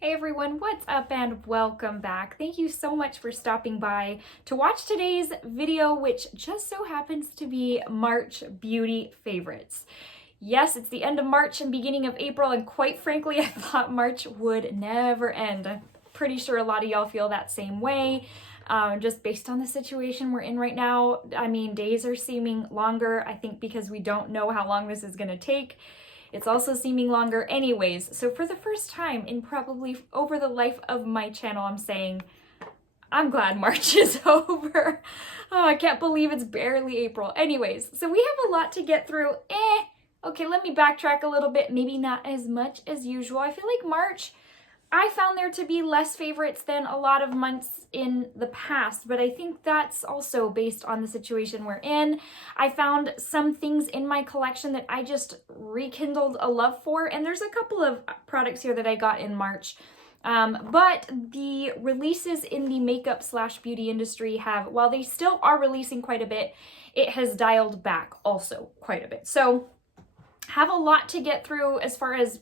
Hey everyone, what's up and welcome back. Thank you so much for stopping by to watch today's video, which just so happens to be March beauty favorites. Yes, it's the end of March and beginning of April, and quite frankly, I thought March would never end. I'm pretty sure a lot of y'all feel that same way. Just based on the situation we're in right now, I mean, days are seeming longer, I think because we don't know how long this is gonna take. It's also seeming longer anyways. So for the first time in probably over the life of my channel, I'm saying, I'm glad March is over. Oh, I can't believe it's barely April. Anyways, so we have a lot to get through. Okay, let me backtrack a little bit. Maybe not as much as usual. I feel like March, I found there to be less favorites than a lot of months in the past, but I think that's also based on the situation we're in. I found some things in my collection that I just rekindled a love for, and there's a couple of products here that I got in March. But the releases in the makeup / beauty industry have, while they still are releasing quite a bit, it has dialed back also quite a bit. So have a lot to get through as far as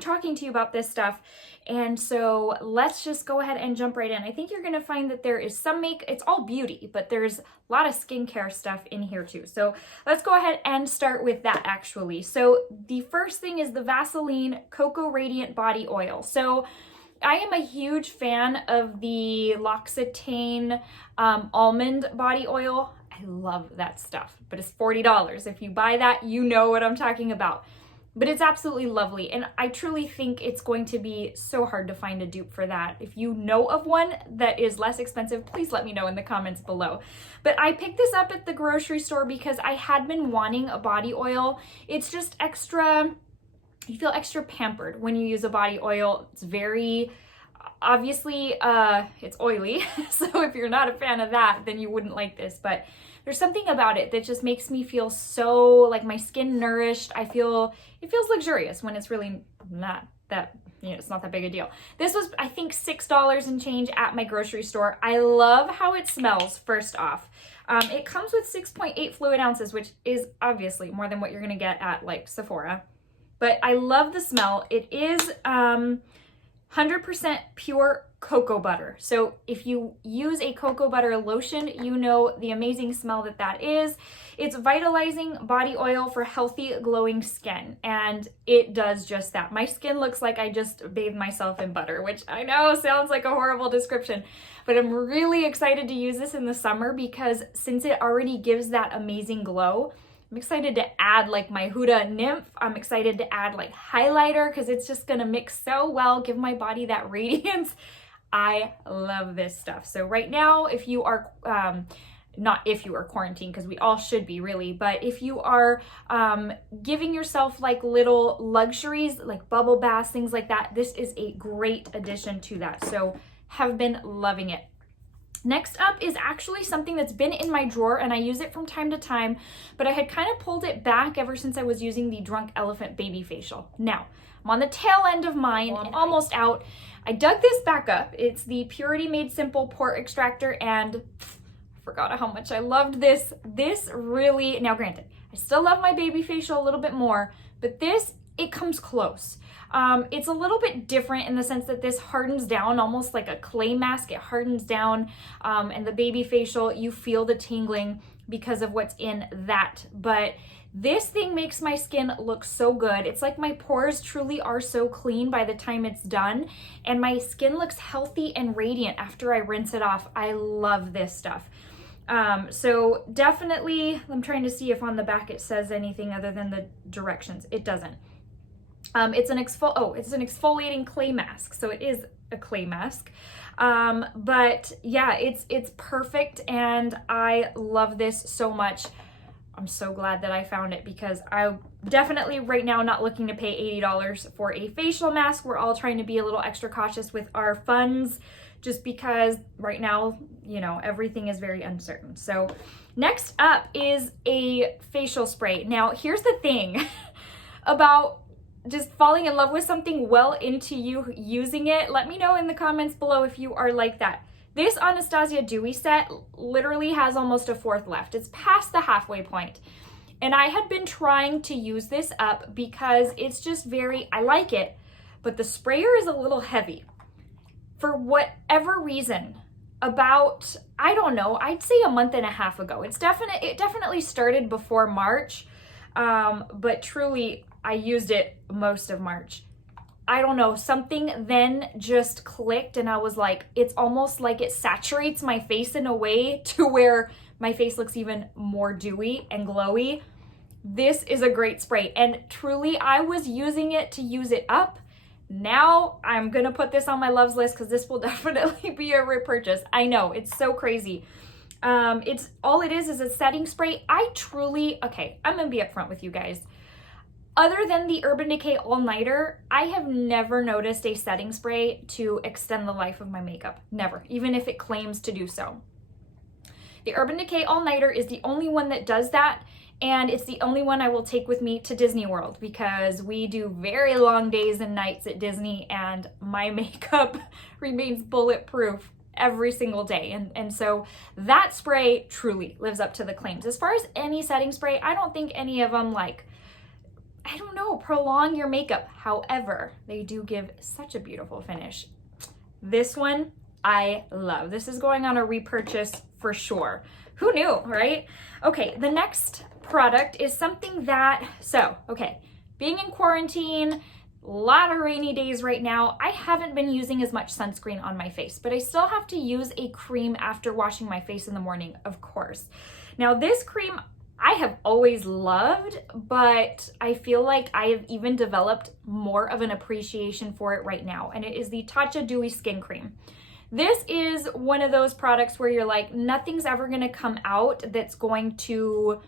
talking to you about this stuff. And so let's just go ahead and jump right in. I think you're going to find that there is some it's all beauty, but there's a lot of skincare stuff in here too. So let's go ahead and start with that actually. So the first thing is the Vaseline Cocoa Radiant Body Oil. So I am a huge fan of the L'Occitane almond body oil. I love that stuff, but it's $40. If you buy that, you know what I'm talking about. But it's absolutely lovely, and I truly think it's going to be so hard to find a dupe for that. If you know of one that is less expensive, please let me know in the comments below. But I picked this up at the grocery store because I had been wanting a body oil. It's just extra, you feel extra pampered when you use a body oil. It's very, obviously, it's oily. So if you're not a fan of that, then you wouldn't like this. But there's something about it that just makes me feel so, like, my skin nourished. It feels luxurious when it's really not that, it's not that big a deal. This was, I think, $6 and change at my grocery store. I love how it smells, first off. It comes with 6.8 fluid ounces, which is obviously more than what you're gonna get at, like, Sephora. But I love the smell. It is 100% pure cocoa butter. So if you use a cocoa butter lotion, you know the amazing smell that is. It's vitalizing body oil for healthy, glowing skin, and it does just that. My skin looks like I just bathed myself in butter, which I know sounds like a horrible description, but I'm really excited to use this in the summer because since it already gives that amazing glow, I'm excited to add like my Huda Nymph. I'm excited to add like highlighter because it's just gonna mix so well, give my body that radiance. I love this stuff. So right now, if you are, not if you are quarantined, because we all should be really, but if you are giving yourself like little luxuries, like bubble baths, things like that, this is a great addition to that. So have been loving it. Next up is actually something that's been in my drawer and I use it from time to time, but I had kind of pulled it back ever since I was using the Drunk Elephant Baby Facial. Now, I'm on the tail end of mine, almost out. I dug this back up. It's the Purity Made Simple Pore Extractor, and I forgot how much I loved this. This really, now granted, I still love my baby facial a little bit more, but this, it comes close. It's a little bit different in the sense that this hardens down almost like a clay mask. It hardens down, and the baby facial, you feel the tingling because of what's in that. But this thing makes my skin look so good. It's like my pores truly are so clean by the time it's done, and my skin looks healthy and radiant after I rinse it off. I love this stuff. So definitely, I'm trying to see if on the back it says anything other than the directions. It doesn't. It's an exfoliating clay mask, so it is a clay mask. But yeah, it's perfect, and I love this so much. I'm so glad that I found it because I definitely right now not looking to pay $80 for a facial mask. We're all trying to be a little extra cautious with our funds just because right now, everything is very uncertain. So next up is a facial spray. Now, here's the thing about just falling in love with something well into you using it. Let me know in the comments below if you are like that. This Anastasia Dewy set literally has almost a fourth left. It's past the halfway point. And I had been trying to use this up because it's just I like it, but the sprayer is a little heavy. For whatever reason, about, I don't know, I'd say a month and a half ago. It definitely started before March, but truly I used it most of March. I don't know, something then just clicked and I was like, it's almost like it saturates my face in a way to where my face looks even more dewy and glowy. This is a great spray, and truly I was using it to use it up. Now I'm gonna put this on my loves list because this will definitely be a repurchase. I know, it's so crazy. It's all it is a setting spray. Okay, I'm gonna be upfront with you guys. Other than the Urban Decay All Nighter, I have never noticed a setting spray to extend the life of my makeup. Never, even if it claims to do so. The Urban Decay All Nighter is the only one that does that, and it's the only one I will take with me to Disney World because we do very long days and nights at Disney and my makeup remains bulletproof every single day. And so that spray truly lives up to the claims. As far as any setting spray, I don't think any of them prolong your makeup. However, they do give such a beautiful finish. This one I love. This is going on a repurchase for sure. Who knew, right? Okay, the next product is something that, being in quarantine, a lot of rainy days right now, I haven't been using as much sunscreen on my face, but I still have to use a cream after washing my face in the morning, of course. Now this cream I have always loved, but I feel like I have even developed more of an appreciation for it right now, and it is the Tatcha Dewy Skin Cream. This is one of those products where you're like, nothing's ever gonna come out that's going to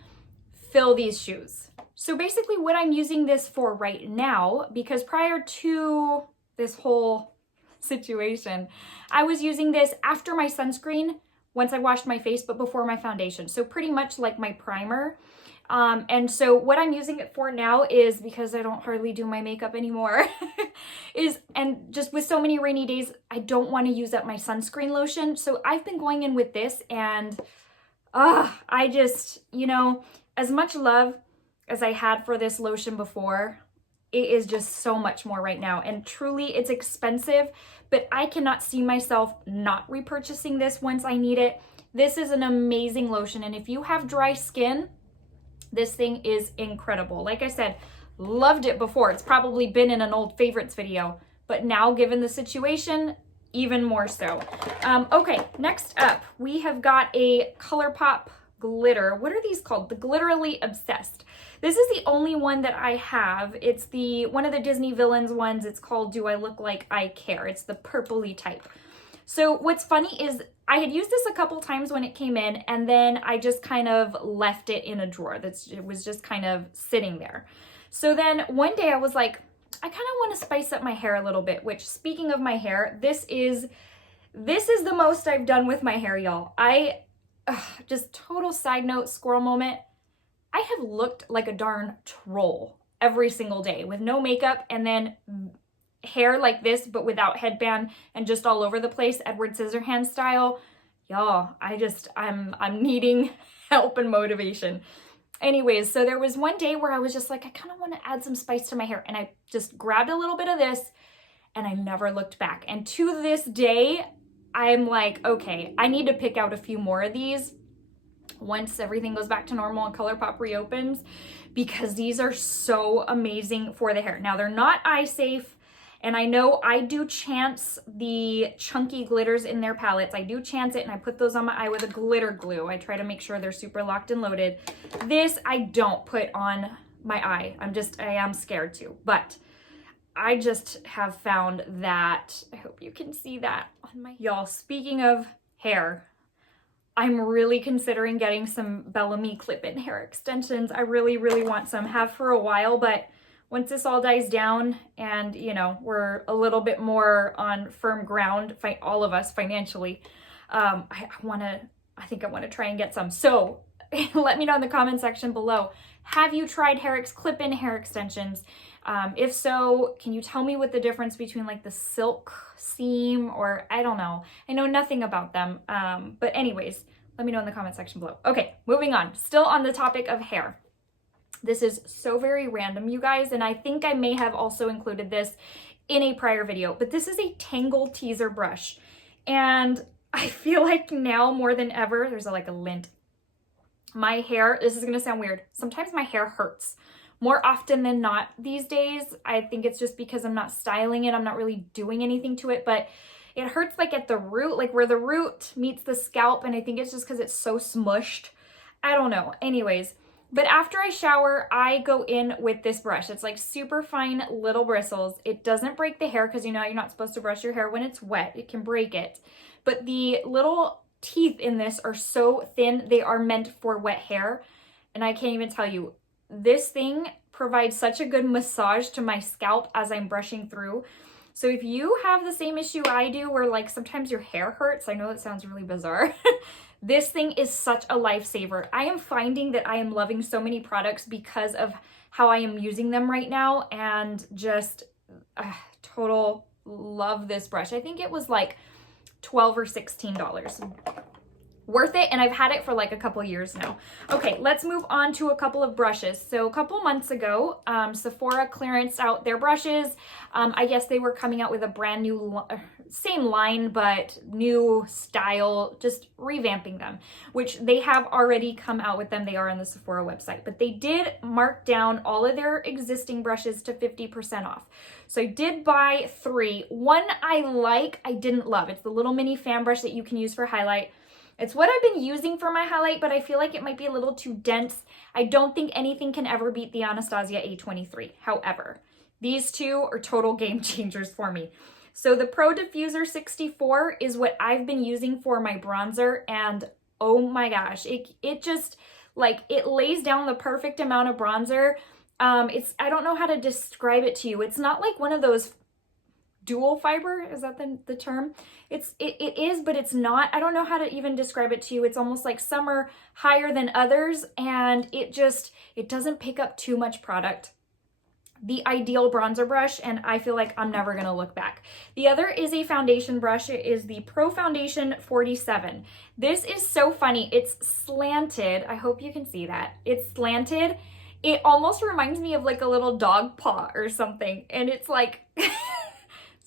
fill these shoes. So basically what I'm using this for right now, because prior to this whole situation, I was using this after my sunscreen, once I washed my face, but before my foundation. So pretty much like my primer. And so what I'm using it for now is, because I don't hardly do my makeup anymore, and just with so many rainy days, I don't want to use up my sunscreen lotion. So I've been going in with this, and I just, as much love as I had for this lotion before, it is just so much more right now. And truly, it's expensive, but I cannot see myself not repurchasing this once I need it. This is an amazing lotion, and if you have dry skin, this thing is incredible. Like I said, loved it before. It's probably been in an old favorites video, but now given the situation, even more so. Okay, next up, we have got a Colourpop glitter. What are these called? The Gliterally Obsessed. This is the only one that I have. It's one of the Disney Villains ones. It's called Do I Look Like I Care? It's the purpley type. So what's funny is I had used this a couple times when it came in, and then I just kind of left it in a drawer. It was just kind of sitting there. So then one day I was like, I kind of want to spice up my hair a little bit, which, speaking of my hair, this is the most I've done with my hair, y'all. Just total side note, squirrel moment. I have looked like a darn troll every single day with no makeup, and then hair like this, but without headband and just all over the place, Edward Scissorhands style. Y'all, I'm needing help and motivation. Anyways, so there was one day where I was just like, I kind of want to add some spice to my hair, and I just grabbed a little bit of this, and I never looked back. And to this day, I'm like, okay, I need to pick out a few more of these once everything goes back to normal and Colourpop reopens, because these are so amazing for the hair. Now, they're not eye safe, and I know I do chance the chunky glitters in their palettes. I do chance it, and I put those on my eye with a glitter glue. I try to make sure they're super locked and loaded. This I don't put on my eye. I am scared to, but I just have found that, I hope you can see that on my, y'all, speaking of hair, I'm really considering getting some Bellamy clip-in hair extensions. I really, really want some, have for a while, but once this all dies down and, we're a little bit more on firm ground, all of us financially, I think I want to try and get some. So let me know in the comment section below. Have you tried clip-in hair extensions? If so, can you tell me what the difference between like the silk seam, or I don't know. I know nothing about them. But anyways, let me know in the comment section below. Okay, moving on. Still on the topic of hair. This is so very random, you guys, and I think I may have also included this in a prior video, but this is a Tangle Teezer brush. And I feel like now more than ever, there's like a lint. My hair, this is gonna sound weird, sometimes my hair hurts. More often than not these days. I think it's just because I'm not styling it, I'm not really doing anything to it, but it hurts like at the root, like where the root meets the scalp, and I think it's just because it's so smushed. I don't know. Anyways, but after I shower, I go in with this brush. It's like super fine little bristles. It doesn't break the hair because you know you're not supposed to brush your hair when it's wet. It can break it. But the little teeth in this are so thin, they are meant for wet hair. And I can't even tell you, this thing provides such a good massage to my scalp as I'm brushing through. So if you have the same issue I do where like sometimes your hair hurts, I know that sounds really bizarre. This thing is such a lifesaver. I am finding that I am loving so many products because of how I am using them right now, and just total love this brush. I think it was like $12 or $16. Worth it, and I've had it for like a couple years now. Okay, let's move on to a couple of brushes. So a couple months ago, Sephora clearanced out their brushes. I guess they were coming out with a brand new, same line, but new style, just revamping them, which they have already come out with them. They are on the Sephora website, but they did mark down all of their existing brushes to 50% off. So I did buy 3. One I didn't love. It's the little mini fan brush that you can use for highlight. It's what I've been using for my highlight, but I feel like it might be a little too dense. I don't think anything can ever beat the Anastasia A23. However, these two are total game changers for me. So the Pro Diffuser 64 is what I've been using for my bronzer, and oh my gosh, it just, like, it lays down the perfect amount of bronzer. I don't know how to describe it to you. It's not like one of those dual fiber, is that the term? It is, but it's not. I don't know how to even describe it to you. It's almost like some are higher than others, and it doesn't pick up too much product. The ideal bronzer brush, and I feel like I'm never gonna look back. The other is a foundation brush. It is the Pro Foundation 47. This is so funny. It's slanted. I hope you can see that. It's slanted. It almost reminds me of like a little dog paw or something, and it's like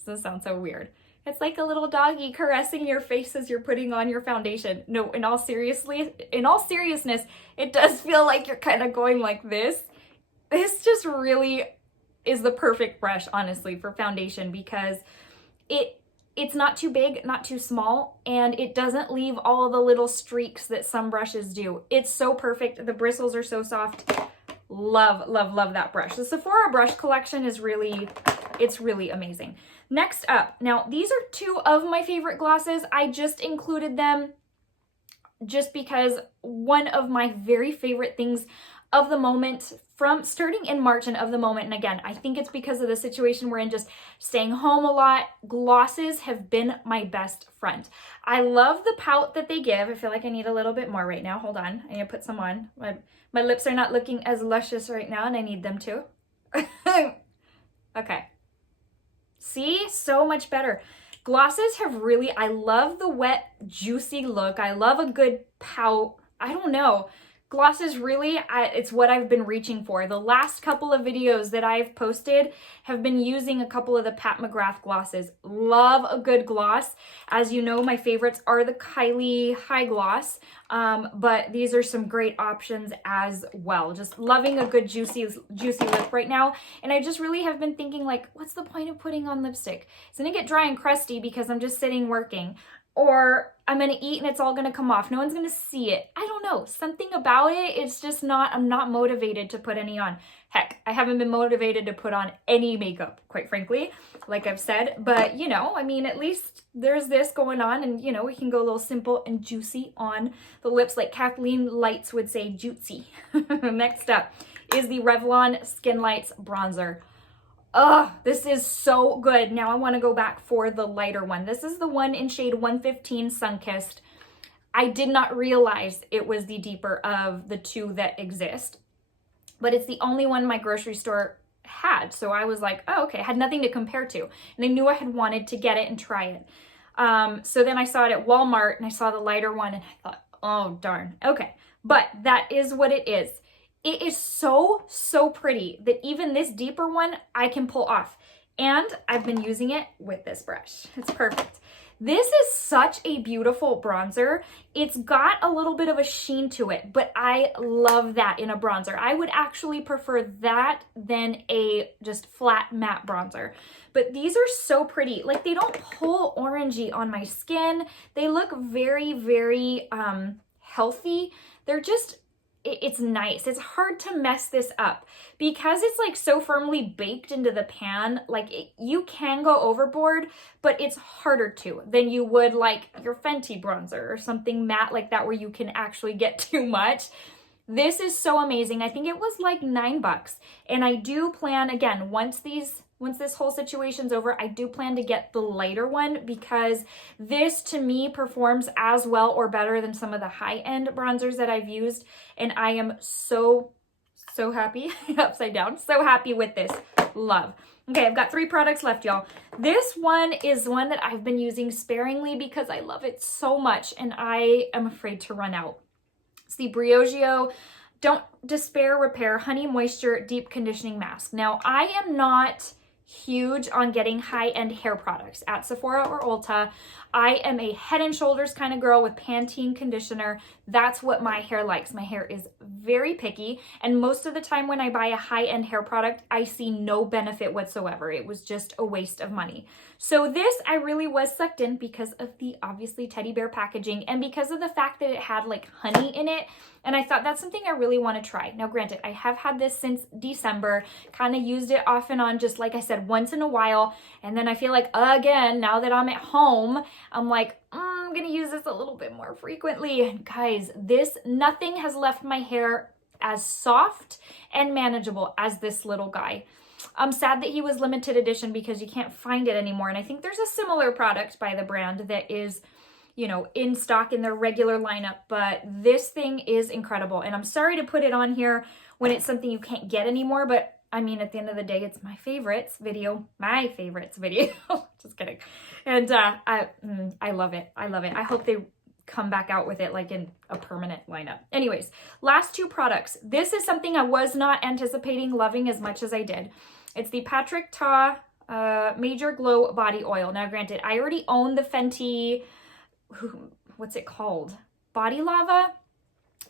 this sounds so weird. It's like a little doggy caressing your face as you're putting on your foundation. No, in all seriousness, it does feel like you're kind of going like this. This just really is the perfect brush, honestly, for foundation, because it's not too big, not too small, and it doesn't leave all the little streaks that some brushes do. It's so perfect. The bristles are so soft. Love, love, love that brush. The Sephora brush collection is really amazing. Next up, now these are 2 of my favorite glosses. I just included them just because one of my very favorite things of the moment, from starting in March and of the moment, and again, I think it's because of the situation we're in, just staying home a lot, glosses have been my best friend. I love the pout that they give. I feel like I need a little bit more right now. Hold on, I need to put some on. My lips are not looking as luscious right now, and I need them to. Okay. See? So much better. Glosses have really, I love the wet, juicy look. I love a good pout. I don't know. Glosses really, it's what I've been reaching for. The last couple of videos that I've posted have been using a couple of the Pat McGrath glosses. Love a good gloss. As you know, my favorites are the Kylie High Gloss, but these are some great options as well. Just loving a good juicy lip right now. And I just really have been thinking, like, what's the point of putting on lipstick? It's gonna get dry and crusty because I'm just sitting working. Or I'm gonna eat and it's all gonna come off. No one's gonna see it. I don't know. Something about it, it's just not, I'm not motivated to put any on. Heck, I haven't been motivated to put on any makeup, quite frankly, like I've said. But, you know, I mean, at least there's this going on, and, you know, we can go a little simple and juicy on the lips, like Kathleen Lights would say, juicy. Next up is the Revlon Skin Lights Bronzer. Oh, this is so good. Now I want to go back for the lighter one. This is the one in shade 115 Sunkissed. I did not realize it was the deeper of the 2 that exist, but it's the only one my grocery store had. So I was like, oh, okay, I had nothing to compare to. And I knew I had wanted to get it and try it. So then I saw it at Walmart and I saw the lighter one and I thought, oh, darn. Okay, but that is what it is. It is so, so pretty that even this deeper one I can pull off. And I've been using it with this brush. It's perfect. This is such a beautiful bronzer. It's got a little bit of a sheen to it, but I love that in a bronzer. I would actually prefer that than a just flat matte bronzer. But these are so pretty. Like, they don't pull orangey on my skin. They look very, very healthy. They're just, it's nice. It's hard to mess this up because it's like so firmly baked into the pan. Like, you can go overboard, but it's harder to than you would like your Fenty bronzer or something matte like that where you can actually get too much. This is so amazing. I think it was like $9, and I do plan, again, once this whole situation's over, I do plan to get the lighter one because this to me performs as well or better than some of the high-end bronzers that I've used. And I am so happy, upside down, so happy with this. Love. Okay, I've got 3 products left, y'all. This one is one that I've been using sparingly because I love it so much and I am afraid to run out. It's the Briogeo Don't Despair Repair Honey Moisture Deep Conditioning Mask. Now, I am not huge on getting high-end hair products at Sephora or Ulta. I am a Head and Shoulders kind of girl with Pantene conditioner. That's what my hair likes. My hair is very picky, and most of the time when I buy a high-end hair product, I see no benefit whatsoever. It was just a waste of money. So this I really was sucked in because of the obviously teddy bear packaging and because of the fact that it had like honey in it. And I thought that's something I really want to try. Now, granted, I have had this since December, kind of used it off and on, just like I said, once in a while. And then I feel like, again, now that I'm at home, I'm like, I'm going to use this a little bit more frequently. And guys, nothing has left my hair as soft and manageable as this little guy. I'm sad that he was limited edition because you can't find it anymore. And I think there's a similar product by the brand that is, you know, in stock in their regular lineup, but this thing is incredible. And I'm sorry to put it on here when it's something you can't get anymore, but I mean, at the end of the day, it's my favorites video. Just kidding. And I love it. I love it. I hope they come back out with it like in a permanent lineup. Anyways, last 2 products. This is something I was not anticipating loving as much as I did. It's the Patrick Ta Major Glow Body Oil. Now, granted, I already own the Fenty, what's it called? Body Lava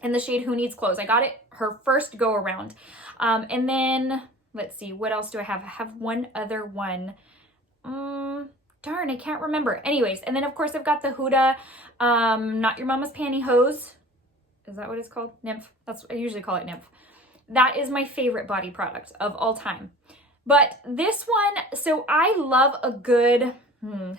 in the shade Who Needs Clothes. I got it her first go around. And then, let's see, what else do I have? I have one other one. Darn, I can't remember. Anyways, and then of course I've got the Huda, Not Your Mama's Pantyhose. Is that what it's called? Nymph. I usually call it Nymph. That is my favorite body product of all time. But this one, so I love a good,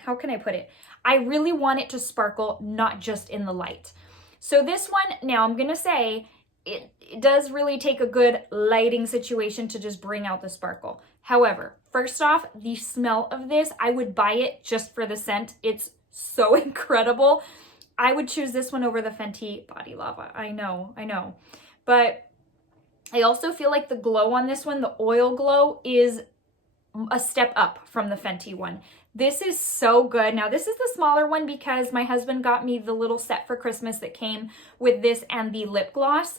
how can I put it? I really want it to sparkle, not just in the light. So this one, now I'm going to say, it does really take a good lighting situation to just bring out the sparkle. However, first off, the smell of this, I would buy it just for the scent. It's so incredible. I would choose this one over the Fenty Body Lava. I know. But I also feel like the glow on this one, the oil glow, is a step up from the Fenty one. This is so good. Now, this is the smaller one because my husband got me the little set for Christmas that came with this and the lip gloss.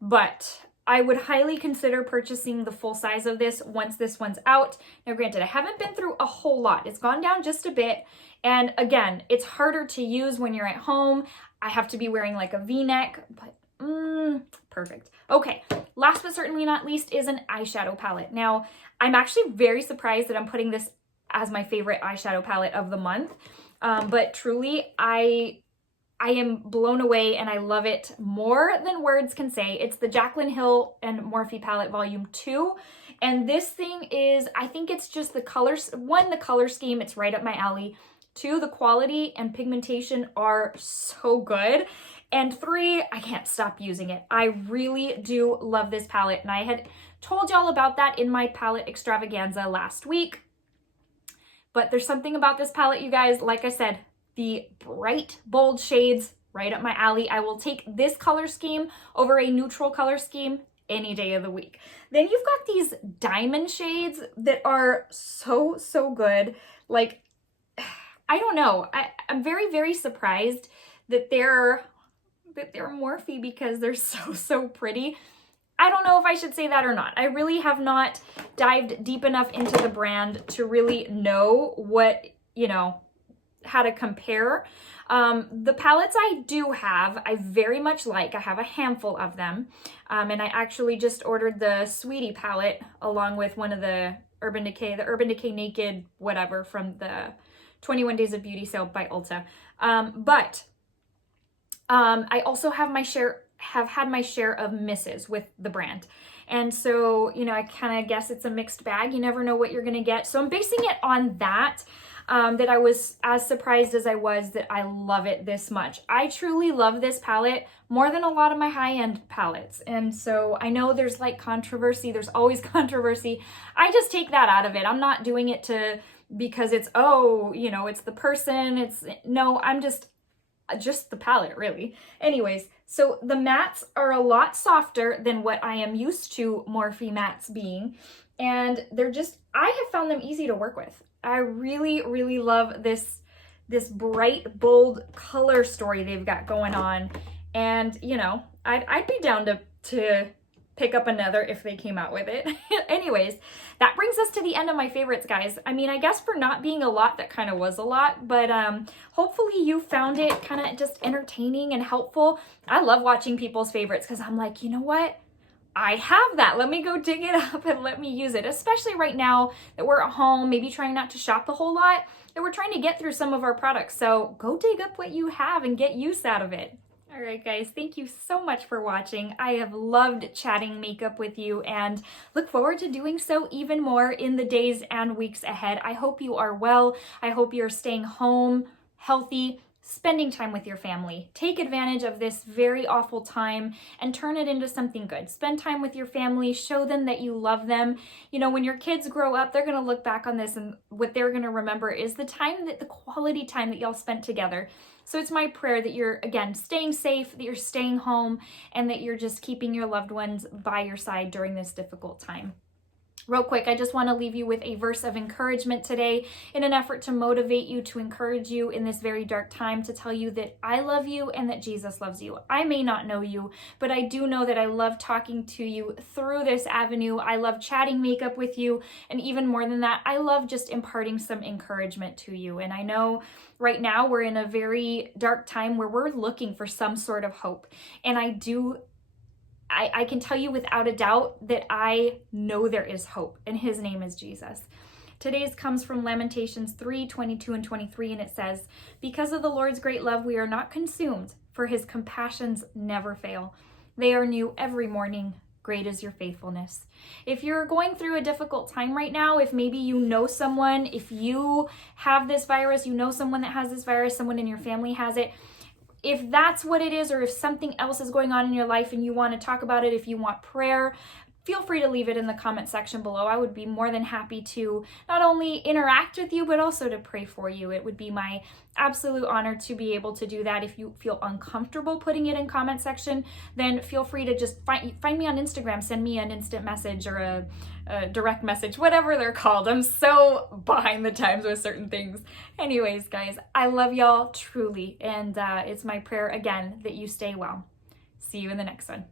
But I would highly consider purchasing the full size of this once this one's out. Now, granted, I haven't been through a whole lot. It's gone down just a bit. And again, it's harder to use when you're at home. I have to be wearing like a V-neck, but perfect. Okay, last but certainly not least is an eyeshadow palette. Now, I'm actually very surprised that I'm putting this as my favorite eyeshadow palette of the month. But truly, I am blown away and I love it more than words can say. It's the Jaclyn Hill and Morphe palette volume 2. And this thing is, I think it's just the colors. 1, the color scheme, it's right up my alley. 2, the quality and pigmentation are so good. And 3, I can't stop using it. I really do love this palette. And I had told y'all about that in my palette extravaganza last week. But there's something about this palette, you guys, like I said, the bright, bold shades, right up my alley. I will take this color scheme over a neutral color scheme any day of the week. Then you've got these diamond shades that are so, so good. Like, I don't know. I'm very, very surprised that they're Morphe because they're so, so pretty. I don't know if I should say that or not. I really have not dived deep enough into the brand to really know what, you know, how to compare. The palettes I do have, I very much like. I have a handful of them. And I actually just ordered the Sweetie palette along with one of the Urban Decay Naked whatever from the 21 Days of Beauty sale by Ulta. I also have had my share of misses with the brand. And so, you know, I kind of guess it's a mixed bag. You never know what you're going to get. So I'm basing it on that, that I was as surprised as I was that I love it this much. I truly love this palette more than a lot of my high-end palettes. And so I know there's like controversy. There's always controversy. I just take that out of it. I'm not doing it because it's, oh, you know, it's the person. No, I'm just the palette, really. Anyways, so the mattes are a lot softer than what I am used to Morphe mattes being, and I have found them easy to work with. I really, really love this bright, bold color story they've got going on, and you know, I'd be down to pick up another if they came out with it. Anyways, that brings us to the end of my favorites, guys. I mean, I guess for not being a lot, that kind of was a lot, but hopefully you found it kind of just entertaining and helpful. I love watching people's favorites because I'm like, you know what? I have that. Let me go dig it up and let me use it, especially right now that we're at home, maybe trying not to shop a whole lot, that we're trying to get through some of our products. So go dig up what you have and get use out of it. All right, guys, thank you so much for watching. I have loved chatting makeup with you and look forward to doing so even more in the days and weeks ahead. I hope you are well. I hope you're staying home, healthy, spending time with your family. Take advantage of this very awful time and turn it into something good. Spend time with your family, show them that you love them. You know, when your kids grow up, they're gonna look back on this and what they're gonna remember is the quality time that y'all spent together. So it's my prayer that you're, again, staying safe, that you're staying home, and that you're just keeping your loved ones by your side during this difficult time. Real quick, I just want to leave you with a verse of encouragement today in an effort to motivate you, to encourage you in this very dark time, to tell you that I love you and that Jesus loves you. I may not know you, but I do know that I love talking to you through this avenue. I love chatting makeup with you, and even more than that, I love just imparting some encouragement to you. And I know right now we're in a very dark time where we're looking for some sort of hope. And I can tell you without a doubt that I know there is hope, and his name is Jesus. Today's comes from Lamentations 3:22 and 23, and it says, "Because of the Lord's great love, we are not consumed, for his compassions never fail. They are new every morning. Great is your faithfulness." If you're going through a difficult time right now, if maybe you know someone, if you have this virus, you know someone that has this virus, someone in your family has it, if that's what it is, or if something else is going on in your life and you want to talk about it, if you want prayer, feel free to leave it in the comment section below. I would be more than happy to not only interact with you, but also to pray for you. It would be my absolute honor to be able to do that. If you feel uncomfortable putting it in comment section, then feel free to just find me on Instagram, send me an instant message or a direct message, whatever they're called. I'm so behind the times with certain things. Anyways, guys, I love y'all truly, and it's my prayer again that you stay well. See you in the next one.